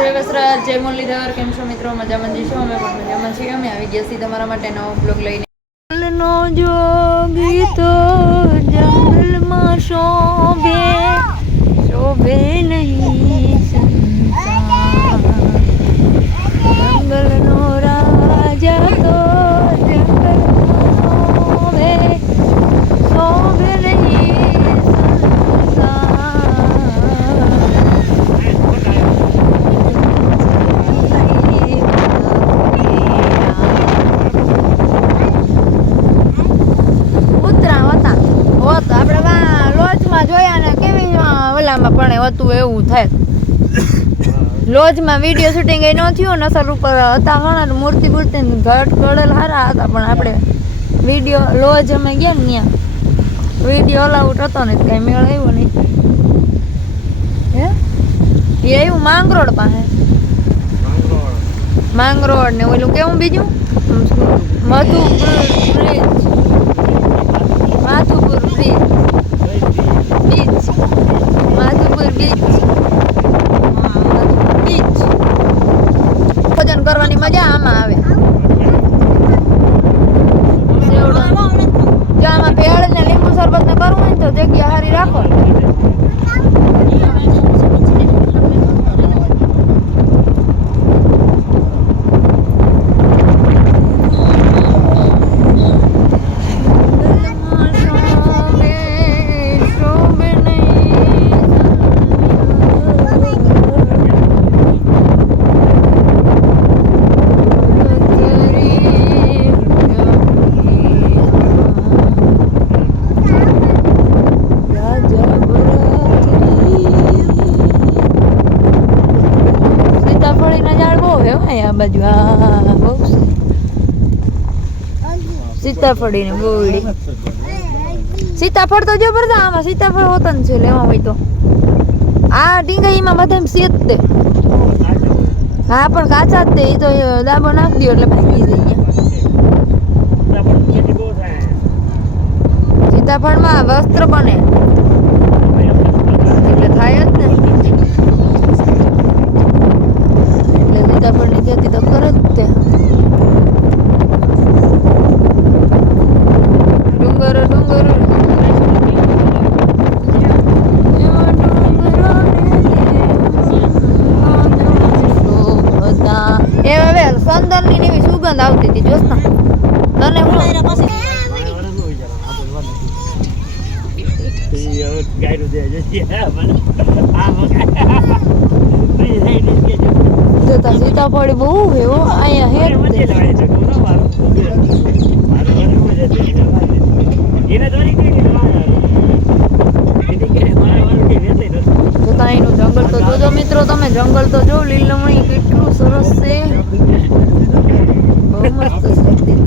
જય વસરાજ જય મુરલીધર, કેમ છો મિત્રો? મજામાં જઈશું અમે પણ મજામાં છીએ. અમે આવી ગયા છીએ તમારા માટે નવો બ્લોગ લઈને. નો જોગી તો જંગલમાં શોભે શોભે નહીં સંસાર જંગલનો રાજા તો જંગલમાં શોભે શોભે નહીં સંસાર ઉતરા હતા હોત આપણે વા લોજમાં જોયા ને કેવી આ ઓલામાં પણ હતું એવું થાય. લોજમાં વીડિયો શૂટિંગ એ ન થયું, નસર ઉપર હતા ઘણા મૂર્તિ મૂર્તિ ઘટ કળેલ હારા હતા, પણ આપણે વીડિયો લોજ અમે ગયા ને ત્યાં. વીડિયો અલાઉટ હતો ને, કઈ મેળ આવ્યો નહીં. હે? એ આવ્યું માંગરોળ પાસે. માંગરોળ ને ઓલું કેવું બીજું? Madhupur bridge. Madhupur beach Madhupur beach હા માધુપુર બીચ ભોજન કરવાની મજા આમાં આવે સેવડો જો આમાં ભેળ ને લીંબુ શરબત ને કરવું હોય ને તો જગ્યા હારી રાખો સીતાફળીના ઝાડ બહુ હે હો અહીંયા આ બાજુ હા બહુ સીતાફળીની બોવડી સીતાફળ તો જો બધા આમાં સીતાફળ હોતા છે લેવા હોય તો. આ ટીંગાઈમાં બધા સેત તે હા પણ કાચા જ તે એ તો દાબો નાખી દો એટલે ભાગી જઈએ સીતાફળમાં વસ્ત્ર બને એટલે થાય જ ને એટલે સીતાફળની ખેતી તો કરે જ તે ડુંગર ડુંગર એવા ડુંગરોને એ હવે સંદનની ને એવી સુગંધ આવતી હતી જોસ ના તને હું સીતાફળ બહુ એનું જંગલ તો જોજો મિત્રો તમે જંગલ તો જો લીલમણી કેટલું સરસ છે બહુ મસ્ત છે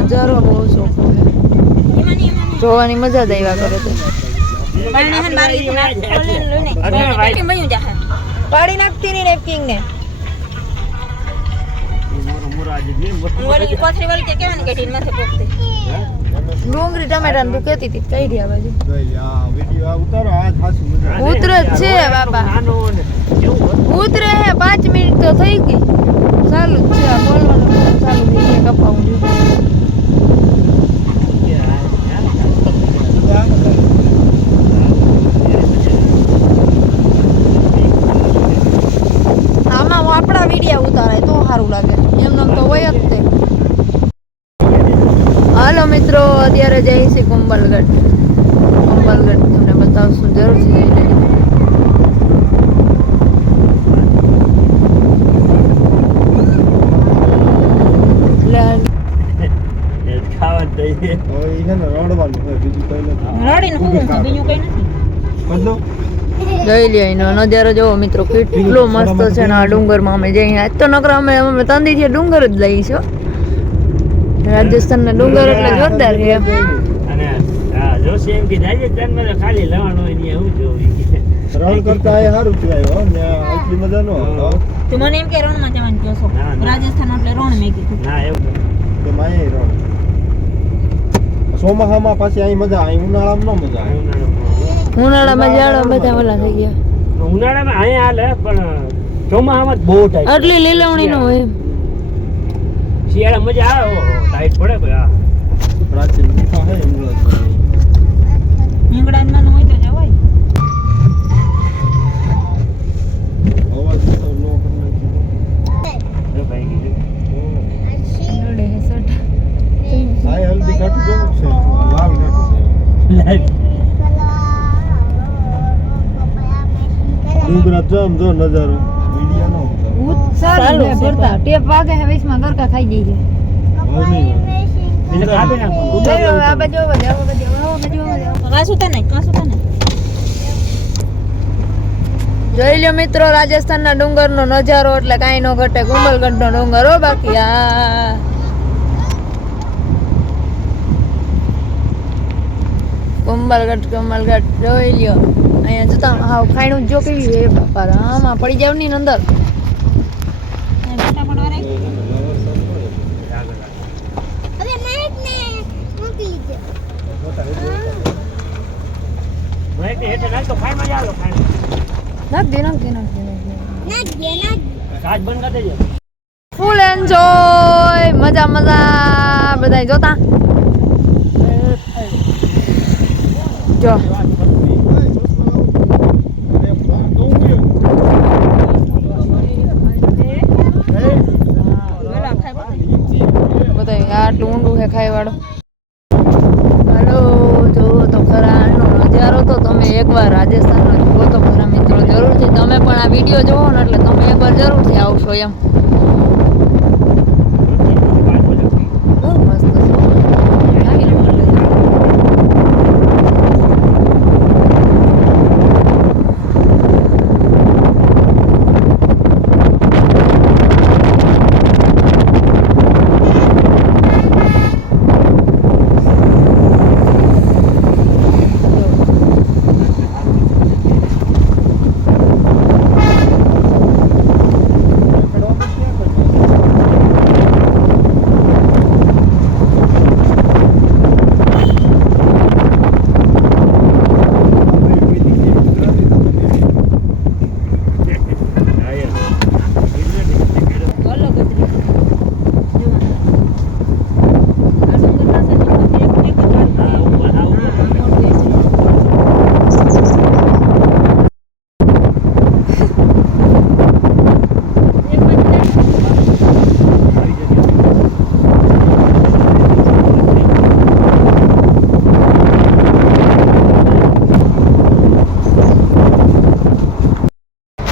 નજારો બહુ ચોખ્ખો છે જોવાની મજા જ આવ્યા કરે તો પાડી નાખતી ની નેપકિંગ ને ડુંગળી ટમેટા તું કેતી હતી કઈ રહ્યા બાજુ ઉતરે જ છે બાપા. ઉતરે હે પાંચ મિનિટ તો થઈ ગઈ. ચાલુ જ છે આ બોલવાનું ચાલુ થઈ ગયા કપાવું જોઈએ. આમાં આપણા વિડિયા ઉતારાય તો સારું લાગે. એમને તો હોય જ હાલો મિત્રો, અત્યારે જઈશું કુંભલગઢ. કુંબલગઢ તમને બતાવશું, જરૂરથી જઈને એટલે ખાવા જઈએ જોઈ લે એનો નજારો જોવો મિત્રો કેટલો મસ્ત છે ને આ ડુંગરમાં અમે જઈએ આજ તો નકરા અમે અમે તંદી છે ડુંગર જ લઈશું રાજસ્થાનના ડુંગર એટલે જોરદાર છે. અને હા જોશી એમ કે જાય તન ખાલી લેવાનું હોય ને હું જોઉં રણ કરતા એ સારું કહેવાય હો ને આટલી મજા નો તો મને એમ કે રણમાં જવાનું કહો છો ના, ના. રાજસ્થાન એટલે રણ મેં કીધું. ના એવું કે માય રણ. ચોમાસામાં પાછી અહીં મજા અહીં ઉનાળામાં ન મજા આવે. ઉનાળામાં જાડો બધા ઓલા થઈ ગયા. ઉનાળામાં અહીંયા હાલે પણ ચોમાસામાં જ બહુ ટાઈટ આટલી લીલવણી નો હોય. શિયાળા મજા આવે લાઈટ ટાઈટ પડે ભાઈ આ પ્રાચીન મીઠા હે એમણે હિંગળાજમાં ન હોય તો જવાય અવાજ તો લો કરી જો ભાઈ કીધું. નડે હે સટ. હા હલ્દી કાઠું જેવું જ છે લાલ કાઠું છે ડુંગરા જમ જો નજારો. મીડિયા નો સારું ભરતા. ટેપ વાગે ગરકા ખાઈ એટલે નાખો આ બાજુ આ બાજુ આ બાજુ આવો. તને કાશું તને જોઈ લ્યો મિત્રો રાજસ્થાનના ડુંગરનો નજારો એટલે કાંઈ નો ઘટે. કુંભલગઢનો ડુંગર હો બાકી. આ કુંભલગઢ કુંભલગઢ જોઈ લ્યો. અહીંયા જોતા હાવ ખાઈનું જો કેવી હે બાપા આમાં પડી જાવની અંદર. ફૂલ એન્જોય મજા મજા બધા જોતા. જો. ઊંડું છે ખાઈ હાલો, જો તો ખરા નજારો તો તમે એકવાર રાજસ્થાનનો જુઓ તો ખરા મિત્રો, જરૂરથી. તમે પણ આ વીડિયો જોવો ને એટલે તમે એકવાર જરૂરથી આવશો એમ બહુ મસ્ત છે આવી લો એટલે. અલગ જ રીતે જોવાનું. આ ડુંગરના સાથે એક એક જ ઝાડ હા, ઉપર, હા, ઉપર. હા, મોટું છે. એક બાજુ જાય.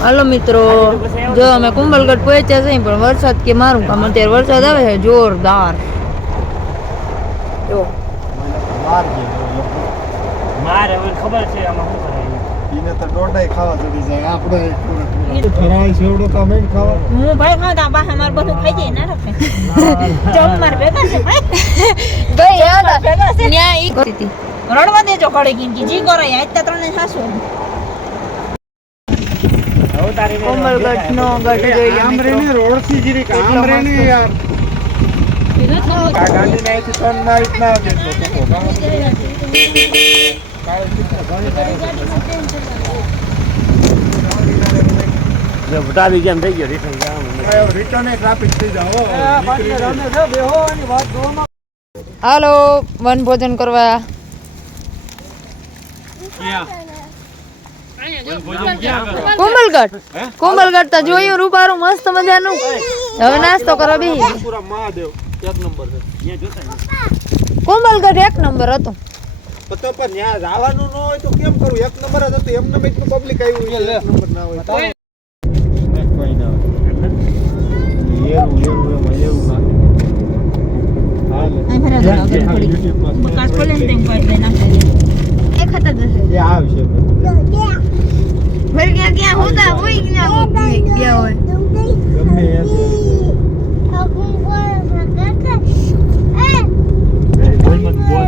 હાલો મિત્રો જો અમે કુંભલગઢ પહોંચ્યા છે પણ વરસાદ કે મારું કામ અત્યારે વરસાદ આવે છે જોરદાર. જો. મારે ખબર છે આમાં. રડવા દેજો કડે કિંકી જી કરો ત્રણ સાસુ. કોમલગઢ નો ગઢ જોઈ લો. રોડથી યાર. ગાડી આવે તો તો જેમ થઈ ગયો રિટર્ન જવાનું રિટર્ન ટ્રાફિક થઈ જાવ હાલો વન ભોજન કરવા કોમલગઢ કોમલગઢ તો જોયું રૂપારું મસ્ત મજાનું. હવે નાસ્તો કરવા પૂરા મહાદેવ એક નંબર કોમલગઢ એક નંબર હતો. તો પણ ત્યાં જવાનું ન હોય તો કેમ કરું એક નંબર જ હતું. એમને પબ્લિક આવ્યું એક નંબર ના હોય કોઈ ના ના હાલે એક હતા દસ એ આવશે ફરી ક્યાં? ક્યાં હોતા હોય? ક્યાં ગયા હોય. ગમે. બોલમાં બોલ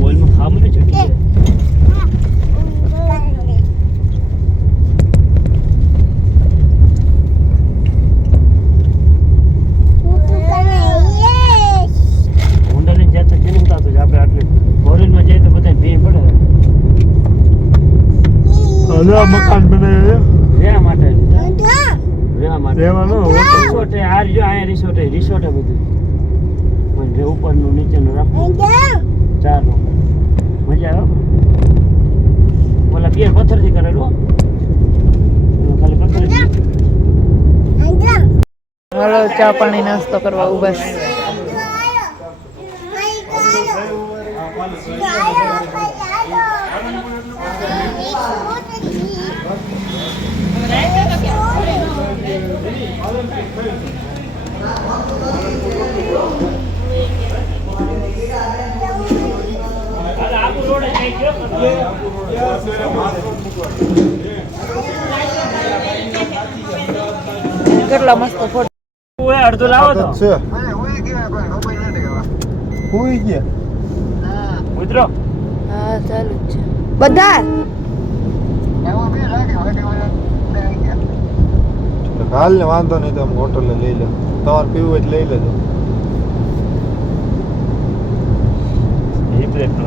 બોલમાં ખાવાનું ને છૂટી જાય હોન્ડા લઈને જાય તો કેવું થતું છે આપણે આટલે ફોરેનમાં જાય તો બધા ભીડ પડે ઓલા મકાન બનાવ્યું રહેવા માટે? રહેવા માટે? રહેવાનું રિસોર્ટ આ જો અહીંયા રિસોર્ટ રિસોર્ટ એ બધું. પણ જે ઉપરનું નીચેનું રાખવું ચાર રૂમ. મજા આવે ઓલા બે પથ્થરથી કરેલું હો. ખાલી પથ્થર ચા પાણી નાસ્તો કરવા ઊભા છે. હાલ આખું રોડ જ આવી ગયો. કેટલા મસ્ત ફોટો ઓય અડધો લાવો તો. છે. હુઈ ગયા. મિત્રો હા ચાલુ છે. બધા? હાલ ને વાંધો નહીં તમે હોટલ લઈ લે. તમારે પીવું હોય લઈ લેજો રિપ્લેટ નો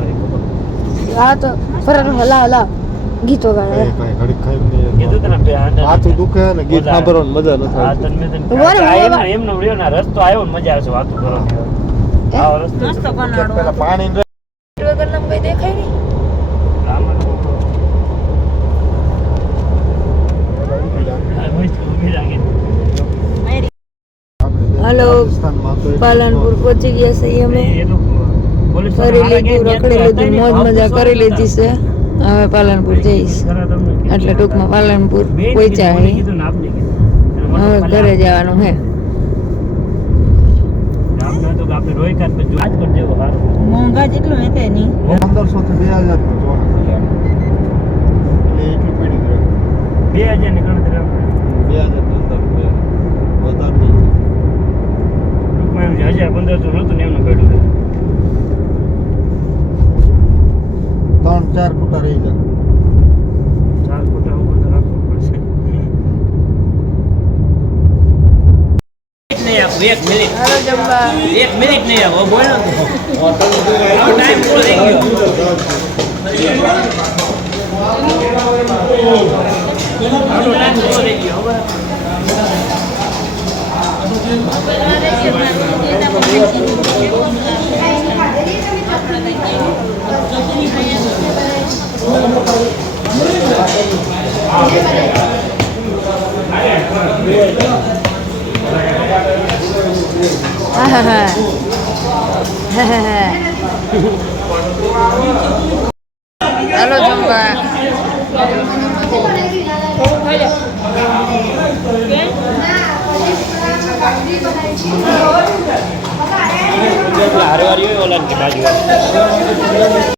હા તો ફરક હલા હલા ગીતો ગાય ખાઈ કીધું તને બે દુખે ને ગીત. મજા તને આ એમનો- રહ્યો ને રસ્તો આવ્યો ને મજા આવે છે વાતો કરવાની. આવો રસ્તો બનાડો પેલા પાણી વગર નામ કઈ દેખાય નહીં હાલો. પાલનપુર પહોંચી ગયા છીએ અમે. ફરી લીધું રખડી લીધું મોજ મજા કરી લીધી છે. હવે પાલનપુર જઈશ. એટલે ટૂંકમાં પાલનપુર પહોંચ્યા હવે ઘરે જવાનું હે. મોંઘા જેટલું હતે નહીં. પંદરસો થી બે હજારનું ચોરસ એટલે એટલું પડી ગયું બે હજારની ગણતરી આપણે. બે હજારની અંદર બે વધારે નહીં ટૂંકમાં એમ છે, હજાર પંદરસો નહોતું ને એમનું પેટું હતું. ત્રણ ચાર ફૂટા રહી જાય ચાર ફૂટા ઉપર તો રાખવું પડશે. નહીં આપું, એક મિનિટ. એક મિનિટ નહીં હવે બોલો ટાઈમ પૂરો થઈ ગયો. ટાઈમ પૂરો થઈ ગયો હવે. હા હા હા હા હા હા હાલો જમવા હારે વારી હોય ઓલા બાજુ